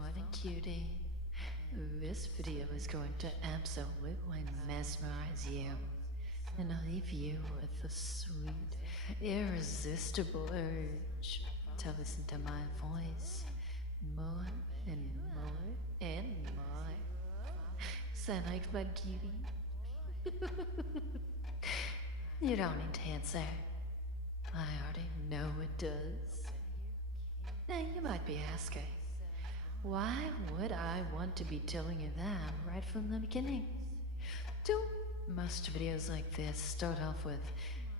morning, cutie. This video is going to absolutely mesmerize you and leave you with a sweet, irresistible urge to listen to my voice more and more and more. Sound like my cutie? You don't need to answer. I already know it does. Now you might be asking, why would I want to be telling you that right from the beginning? Don't most videos like this start off with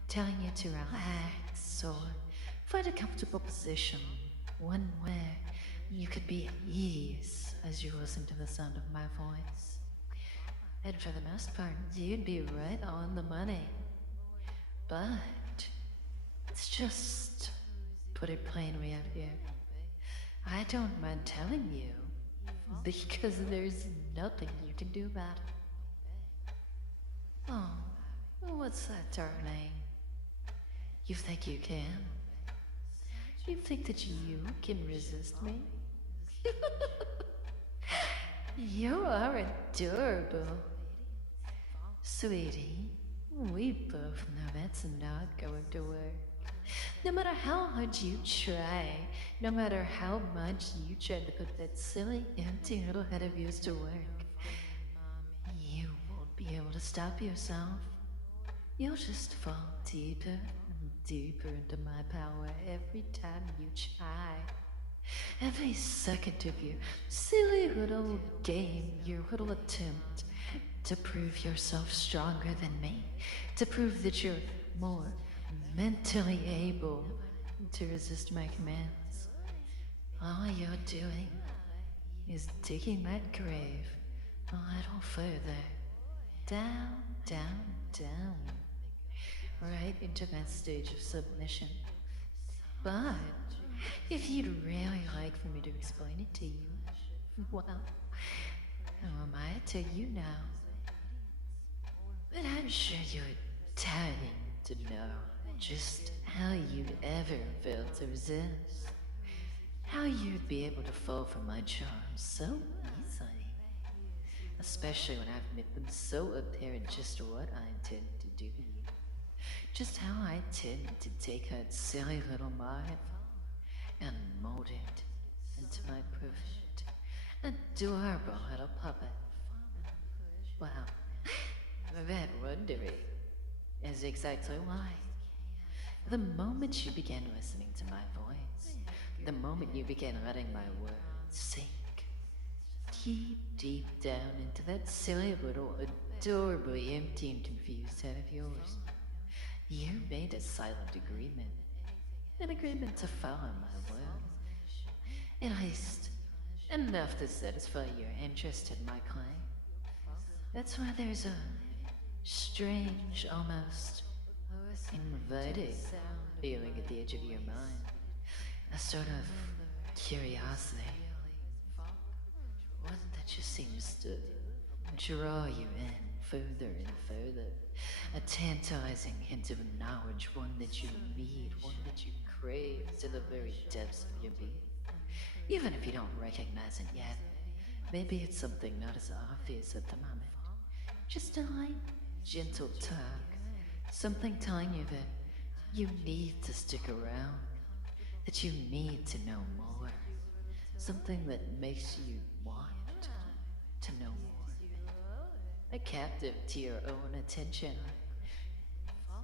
telling you to relax or find a comfortable position, one where you could be at ease as you listen to the sound of my voice? And for the most part, you'd be right on the money. But let's just put it plainly out here. I don't mind telling you, because there's nothing you can do about it. Oh, what's that, darling? You think you can? You think that you can resist me? You are adorable. Sweetie, we both know that's not going to work. No matter how hard you try, no matter how much you try to put that silly, empty little head of yours to work, you won't be able to stop yourself. You'll just fall deeper and deeper into my power every time you try. Every second of your silly little game, your little attempt to prove yourself stronger than me, to prove that you're more mentally able to resist my commands. All you're doing is digging that grave a little further, down, down, down, right into that stage of submission. But if you'd really like for me to explain it to you, well, who am I to you now? But I'm sure you're dying to know just how you'd ever fail to resist. How you'd be able to fall for my charms so easily. Especially when I've made them so apparent just what I intend to do to you. Just how I tend to take that silly little mind and mold it into my perfect, adorable little puppet. Wow, that wondering is exactly why. The moment you began listening to my voice, the moment you began letting my words sink deep, deep down into that silly little, adorably empty and confused head of yours, you made a silent agreement. An agreement to follow my words. At least, enough to satisfy your interest in my claim. That's why there's a strange, almost inviting feeling at the edge of your mind. A sort of curiosity. One that just seems to draw you in further and further. A tantalizing hint of knowledge, one that you need, one that you crave to the very depths of your being. Even if you don't recognize it yet, maybe it's something not as obvious at the moment. Just a light, gentle tug. Something telling you that you need to stick around, that you need to know more. Something that makes you want to know more. A captive to your own attention,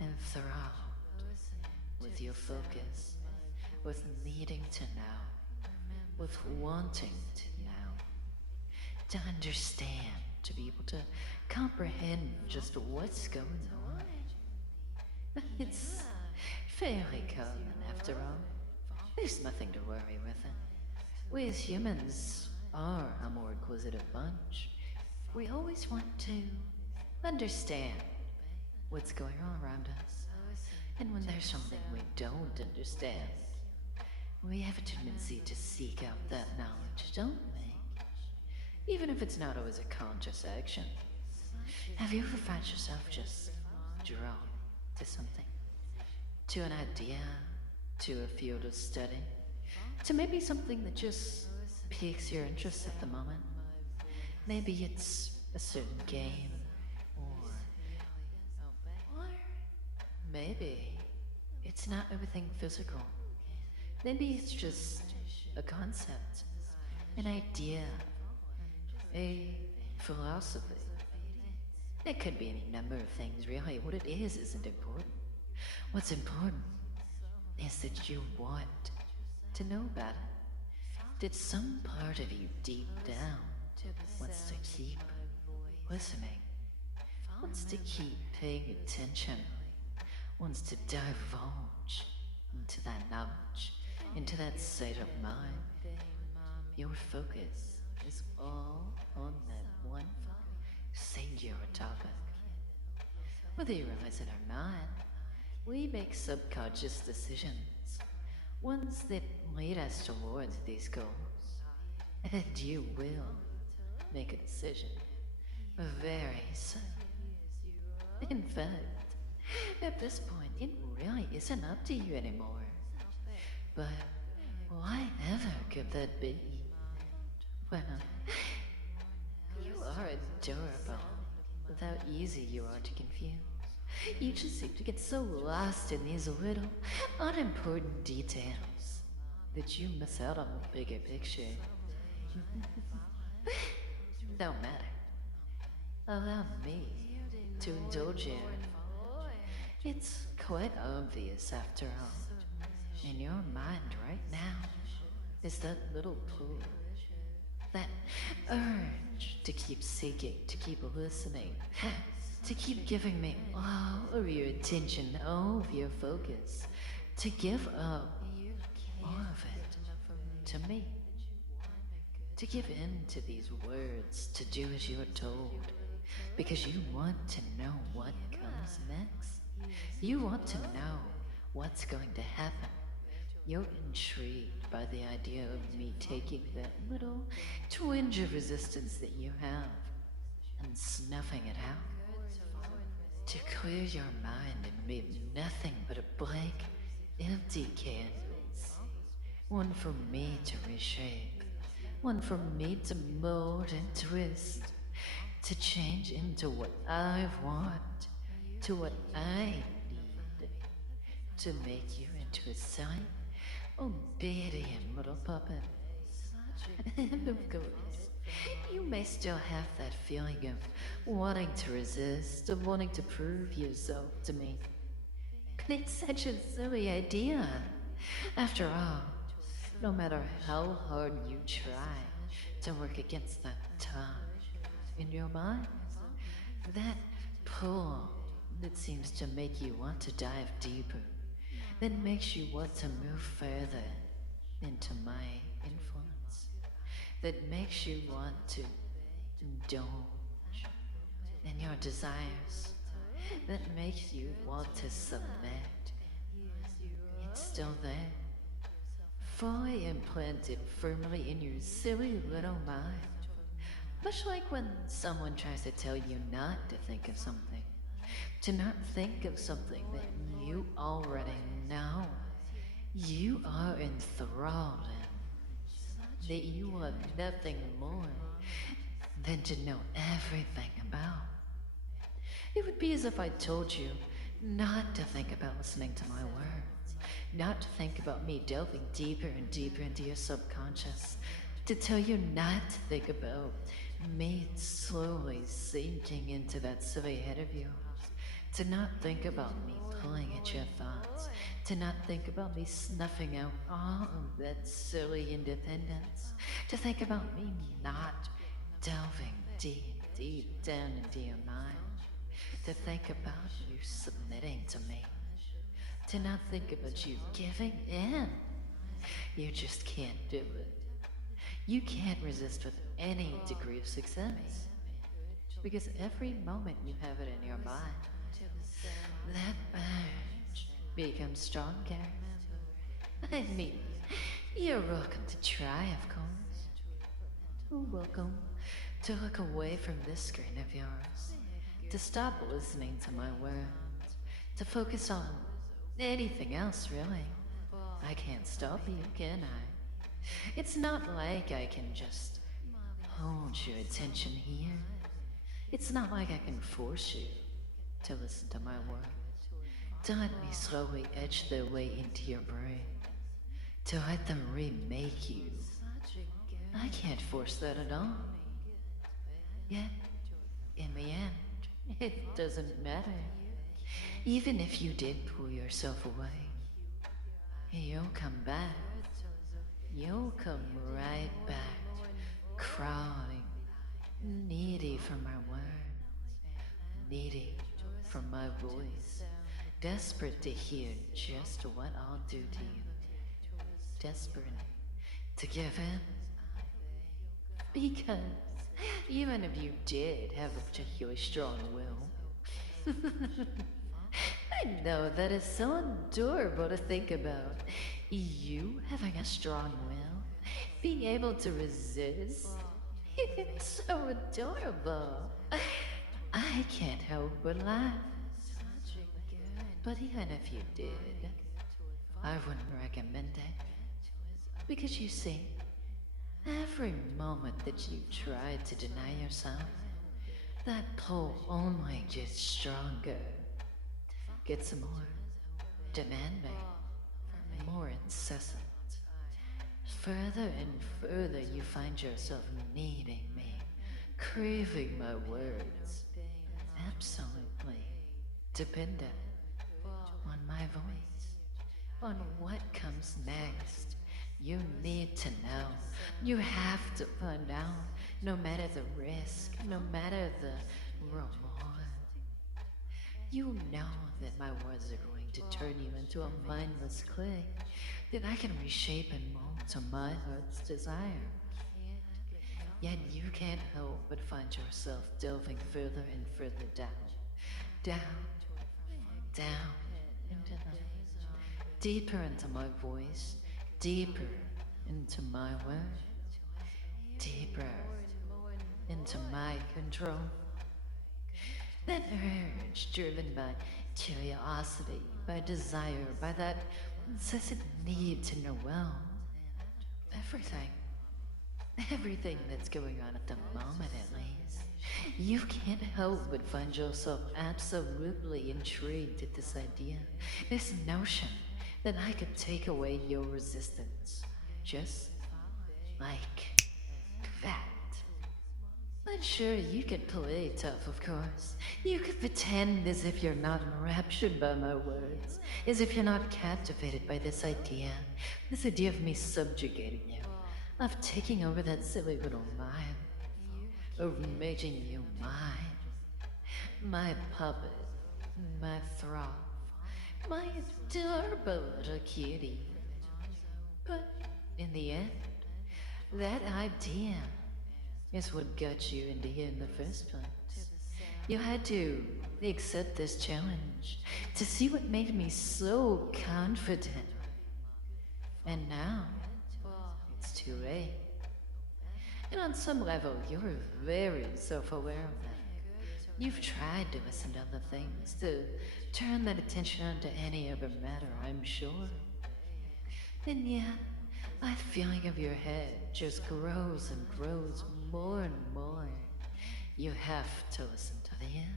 enthralled with your focus, with needing to know, with wanting to know, to understand, to be able to comprehend just what's going on. It's fairly common after all. There's nothing to worry with it. We as humans are a more inquisitive bunch. We always want to understand what's going on around us. And when there's something we don't understand, we have a tendency to seek out that knowledge, don't we? Even if it's not always a conscious action. Have you ever found yourself just drawn to something? To an idea? To a field of study? To maybe something that just piques your interest at the moment. Maybe it's a certain game, or maybe it's not everything physical. Maybe it's just a concept, an idea, a philosophy. It could be any number of things, really. What it is isn't important. What's important is that you want to know about it. That some part of you deep down wants to keep listening, wants to keep paying attention, wants to divulge into that knowledge, into that state of mind. Your focus is all on that one singular topic. Whether you realize it or not, we make subconscious decisions, ones that lead us towards these goals. And you will make a decision very soon. In fact, at this point, it really isn't up to you anymore. But why ever could that be? Well, you are adorable with how easy you are to confuse. You just seem to get so lost in these little, unimportant details that you miss out on the bigger picture. No matter. Allow me to indulge you. It's quite obvious, after all. In your mind right now is that little pull, that urge to keep seeking, to keep listening, to keep giving me all of your attention, all of your focus, to give up all of it to me, to give in to these words, to do as you are told, because you want to know what comes next. You want to know what's going to happen. You're intrigued by the idea of me taking that little twinge of resistance that you have and snuffing it out. To clear your mind and leave nothing but a blank, empty canvas. One for me to reshape. One for me to mold and twist. To change into what I want. To what I need. To make you into a silly, obedient little puppet. And of course, you may still have that feeling of wanting to resist, of wanting to prove yourself to me. But it's such a silly idea. After all, no matter how hard you try to work against that tug in your mind, that pull that seems to make you want to dive deeper, that makes you want to move further into my influence, that makes you want to indulge in your desires, that makes you want to submit. It's still there, fully implanted firmly in your silly little mind. Much like when someone tries to tell you not to think of something, to not think of something that you already know, you are enthralled in, that you want nothing more than to know everything about. It would be as if I told you not to think about listening to my words, not to think about me delving deeper and deeper into your subconscious, to tell you not to think about me slowly sinking into that silly head of yours, to not think about me pulling at your thoughts, to not think about me snuffing out all of that silly independence, to think about me not delving deep down into your mind, to think about you submitting to me, to not think about you giving in. You just can't do it. You can't resist with any degree of success, because every moment you have it in your mind, that urge becomes stronger. I mean, you're welcome to try, of course. Welcome to look away from this screen of yours, to stop listening to my words, to focus on anything else, really. I can't stop you, can I? It's not like I can just hold your attention here. It's not like I can force you to listen to my words, to let me slowly etch their way into your brain, to let them remake you. I can't force that at all. Yet, in the end, it doesn't matter. Even if you did pull yourself away, you'll come back. You'll come right back, crawling, needy for my words, needy for my voice, desperate to hear just what I'll do to you, desperate to give in. Because even if you did have a particularly strong will, I know that is so adorable to think about. You having a strong will, being able to resist. It's so adorable. I can't help but laugh. But even if you did, I wouldn't recommend it. Because you see, every moment that you try to deny yourself, that pull only gets stronger, gets more demanding, more incessant. Further and further you find yourself needing me, craving my words, absolutely dependent on my voice, on what comes next. You need to know. You have to find out, no matter the risk, no matter the reward. You know that my words are going to turn you into a mindless clay that I can reshape and mold to my heart's desire. Yet you can't help but find yourself delving further and further down, down, down, into deeper into my voice, deeper into my words, deeper into my control. That urge driven by curiosity, by desire, by that incessant need to know well. Everything. Everything that's going on at the moment, at least. You can't help but find yourself absolutely intrigued at this idea, this notion that I could take away your resistance. Just like that. But sure, you could play tough, of course. You could pretend as if you're not enraptured by my words, as if you're not captivated by this idea of me subjugating you, of taking over that silly little mind, of making you mine, my puppet, my thrall, my adorable little cutie. But in the end, that idea is what got you into here in the first place. You had to accept this challenge to see what made me so confident. And now, it's too late. And on some level, you're very self-aware of that. You've tried to listen to other things, to turn that attention onto any other matter, I'm sure. And yet, that feeling of your head just grows and grows more and more. You have to listen to the end.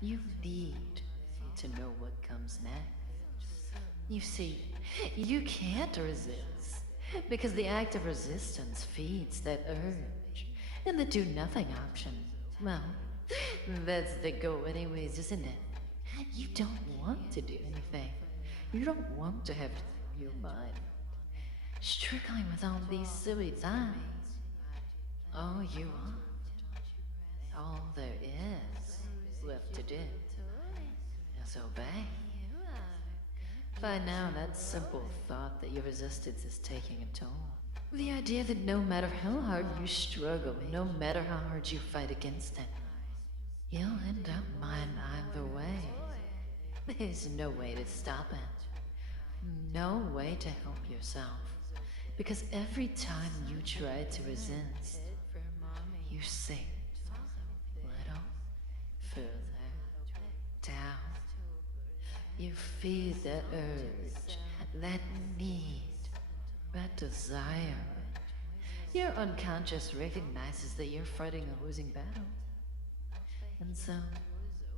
You need to know what comes next. You see, you can't resist, because the act of resistance feeds that urge. And the do nothing option, well, that's the goal anyways, isn't it? You don't want to do anything. You don't want to have your mind struggling with all these silly things. All you want, all there is left to do, is obey. By now, that simple thought that your resistance is taking a toll. The idea that no matter how hard you struggle, no matter how hard you fight against it, you'll end up mine either way. There's no way to stop it. No way to help yourself. Because every time you try to resist, you sink a little further down. You feed that urge, that need, but desire. Your unconscious recognizes that you're fighting a losing battle. And so,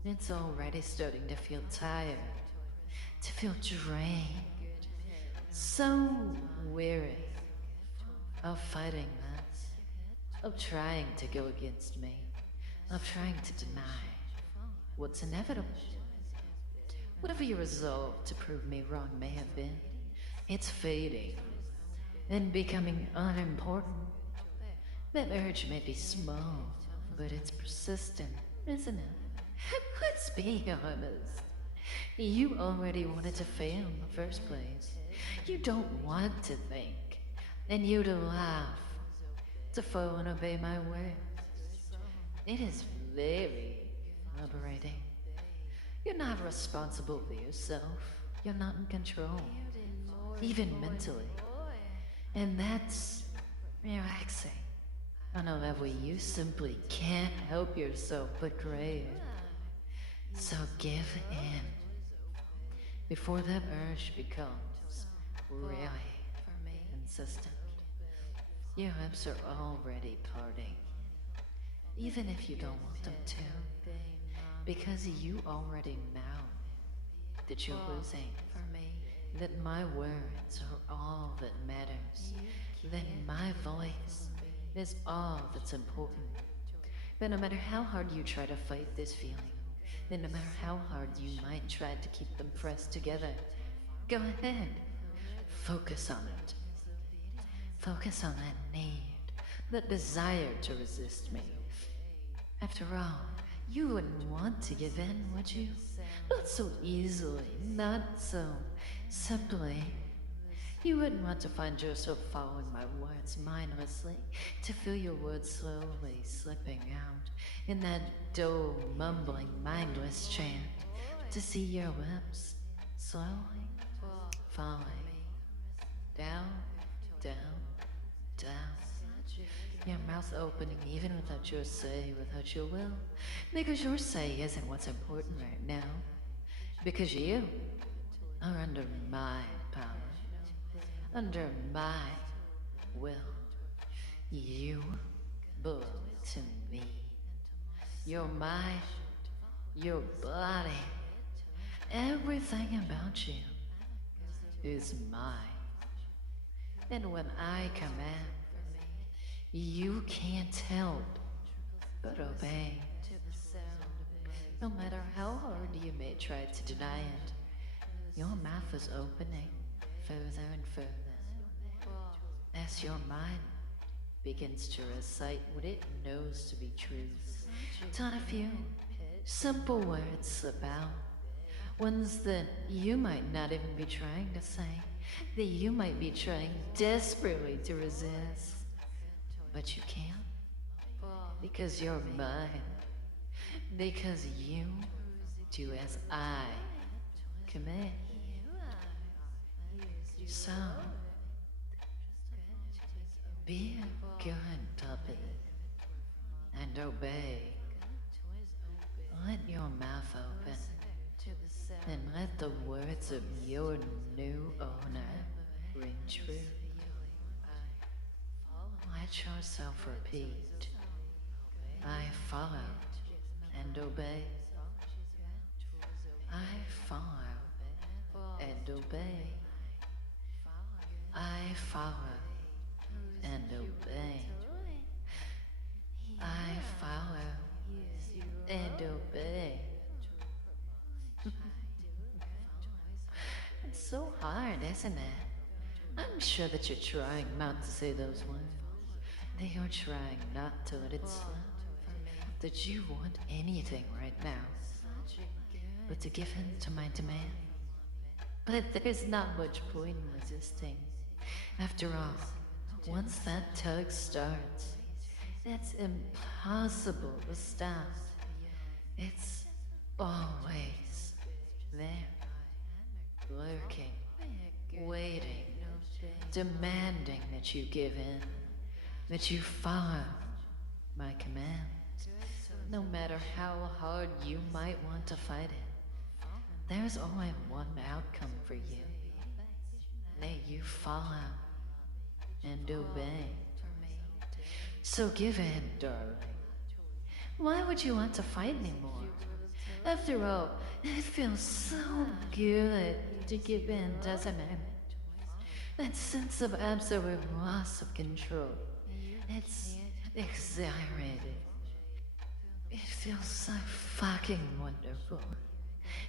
it's already starting to feel tired, to feel drained, so weary of fighting this, of trying to go against me, of trying to deny what's inevitable. Whatever your resolve to prove me wrong may have been, it's fading and becoming unimportant. That urge may be small, but it's persistent, isn't it? Let's be honest. You already wanted to fail in the first place. You don't want to think, and you to laugh, to follow and obey my words. It is very liberating. You're not responsible for yourself. You're not in control, even mentally. And that's relaxing. On a level you simply can't help yourself but crave. So give in before that urge becomes really insistent. Your lips are already parting, even if you don't want them to, because you already know that you're losing, that my words are all that matters, that my voice is all that's important. But no matter how hard you try to fight this feeling, and no matter how hard you might try to keep them pressed together, go ahead. Focus on it. Focus on that need, that desire to resist me. After all, you wouldn't want to give in, would you? Not so easily, not so simply. You wouldn't want to find yourself following my words mindlessly, to feel your words slowly slipping out in that dull, mumbling, mindless chant, to see your lips slowly falling down, down, down. Your mouth opening even without your say, without your will. Because your say isn't what's important right now. Because you are under my power, under my will. You belong to me. Your mind, your body, everything about you is mine. And when I command, you can't help but obey. No matter how hard you may try to deny it, your mouth is opening further and further as your mind begins to recite what it knows to be truths. Not a few simple words slip out, ones that you might not even be trying to say, that you might be trying desperately to resist. But you can't, because you're mine, because you do as I command. So, be a good puppet and obey. Let your mouth open and let the words of your new owner ring true. Let yourself repeat, I follow and obey. I follow and obey. I follow and obey. I follow and obey. It's so hard, isn't it? I'm sure that you're trying not to say those words. That you're trying not to let it slip. That you want anything right now but to give in to my demand. But there's not much point in resisting. After all, once that tug starts, it's impossible to stop. It's always there, lurking, waiting, demanding that you give in, that you follow my commands. No matter how hard you might want to fight it, there's only one outcome for you. That you follow and obey. So give in, darling. Why would you want to fight anymore? After all, it feels so good to give in, doesn't it? That sense of absolute loss of control. It's exhilarating. It feels so fucking wonderful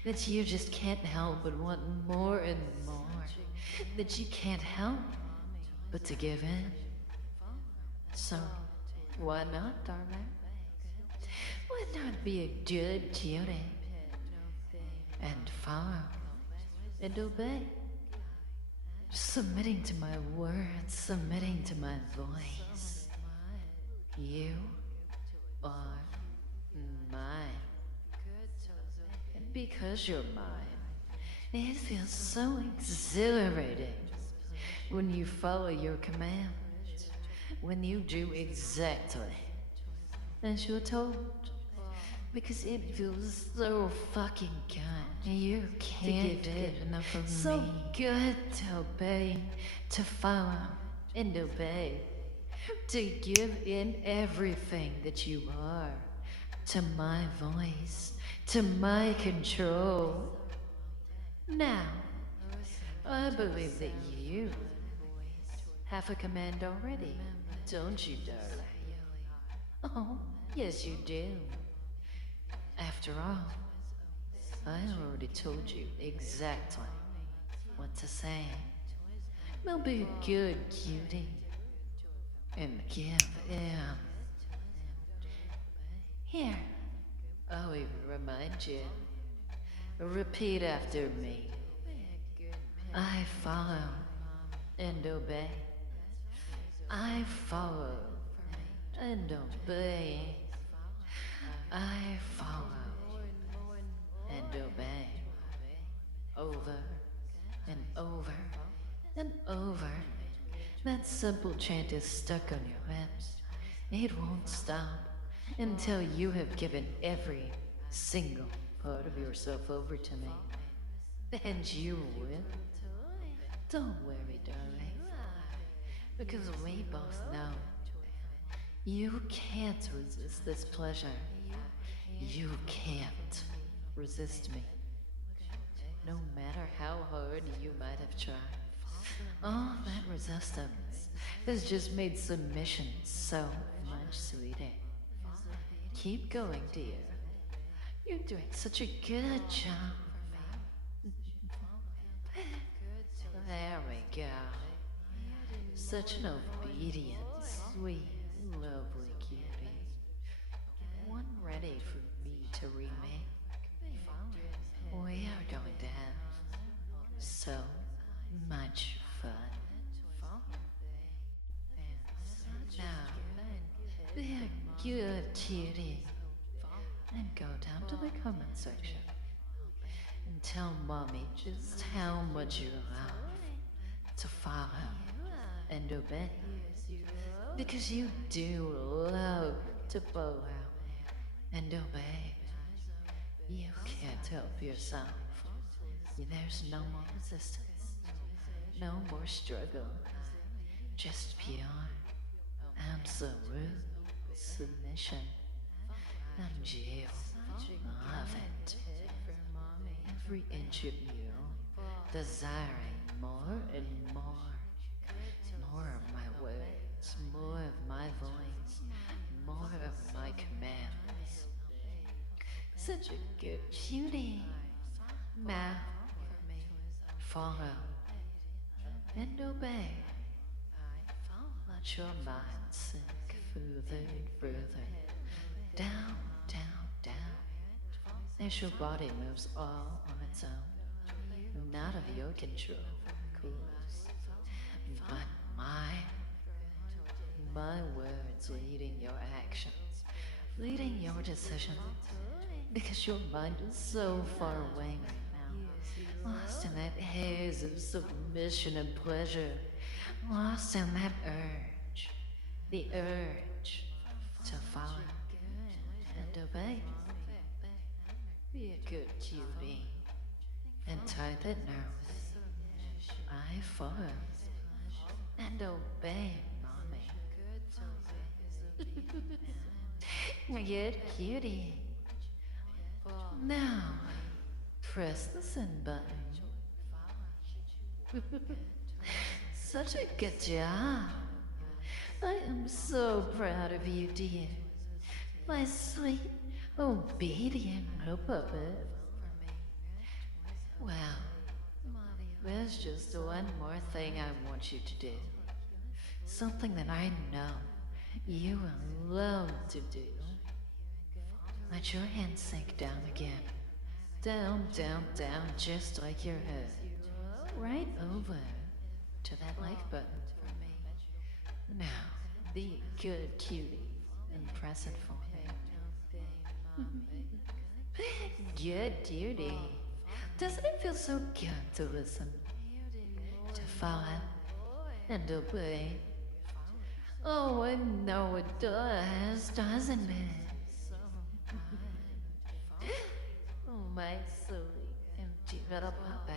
that you just can't help but want more and more. That you can't help but to give in. So, why not, darling? Why not be a good cutie and follow and obey? Submitting to my words, submitting to my voice. You are mine. And because you're mine, it feels so exhilarating when you follow your commands, when you do exactly as you're told. Because it feels so fucking good. You can't get enough of so me. So good to obey, to follow and obey, to give in everything that you are to my voice, to my control. Now, I believe that you have a command already, don't you, darling? Oh, yes you do. After all, I already told you exactly what to say. Now be a good cutie and give in. Here, I'll even remind you. Repeat after me. I follow and obey. I follow and obey. I follow and obey. Over and over and over. That simple chant is stuck on your lips. It won't stop until you have given every single part of yourself over to me. And you will. Don't worry, darling. Because we both know you can't resist this pleasure. You can't resist me. No matter how hard you might have tried. All that resistance has just made submission so much sweeter. Keep going, dear. You're doing such a good job. There we go. Such an obedient, sweet, lovely cutie. One ready for me to remake. We are going to have so much fun. Now, be a good cutie and go down to the comment section and tell mommy just how much you love to follow and obey. Because you do love to follow and obey. You can't help yourself. There's no more resistance, no more struggle, just pure, absolute submission. And you love it. Every inch of you desiring more and more. More of my words, more of my voice, more of my commands. Such a good cutie. Now, follow and obey. Let your mind sink further and further. Down, down, down. As your body moves all on its own. Not of your control, of course. But my words leading your actions, leading your decisions, because your mind is so far away right now, lost in that haze of submission and pleasure, lost in that urge, the urge to follow and obey. Be a good cutie and tie that nerve. I follow and obey, mommy. Good cutie. Now, press the send button. Such a good job. I am so proud of you, dear. My sweet, obedient little puppet. Well, there's just one more thing I want you to do. Something that I know you will love to do. Let your hands sink down again. Down, down, down, just like your head. Right over to that like button. Now, be a good cutie and press it for me. Good duty. Doesn't it feel so good to listen? To follow and obey? Oh, I know it does, doesn't it? Oh, my silly, empty little puppet.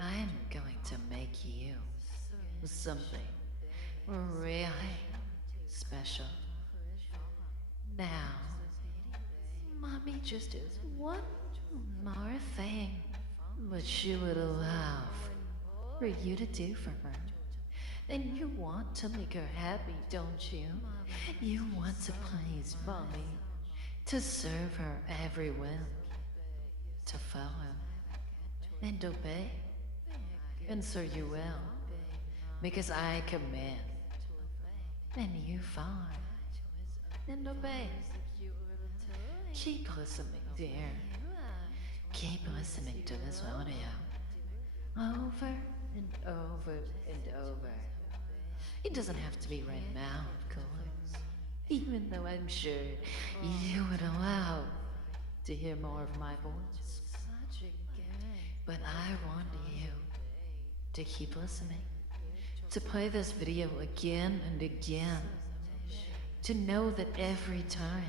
I'm going to make you something really special. Now, Mommy just does one more thing, but she would love for you to do for her. And you want to make her happy, don't you? You want to please Mommy, to serve her every will, to follow and obey. And so you will, because I command, and you follow and obey. Keep listening, dear. Keep listening to this audio over and over and over. It doesn't have to be right now, of course, even though I'm sure you would allow to hear more of my voice. But I want you to keep listening, to play this video again and again, to know that every time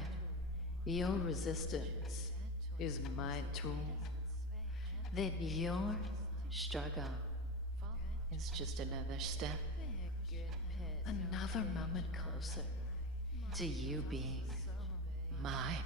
your resistance is my tool, that your struggle is just another step, another moment closer to you being mine.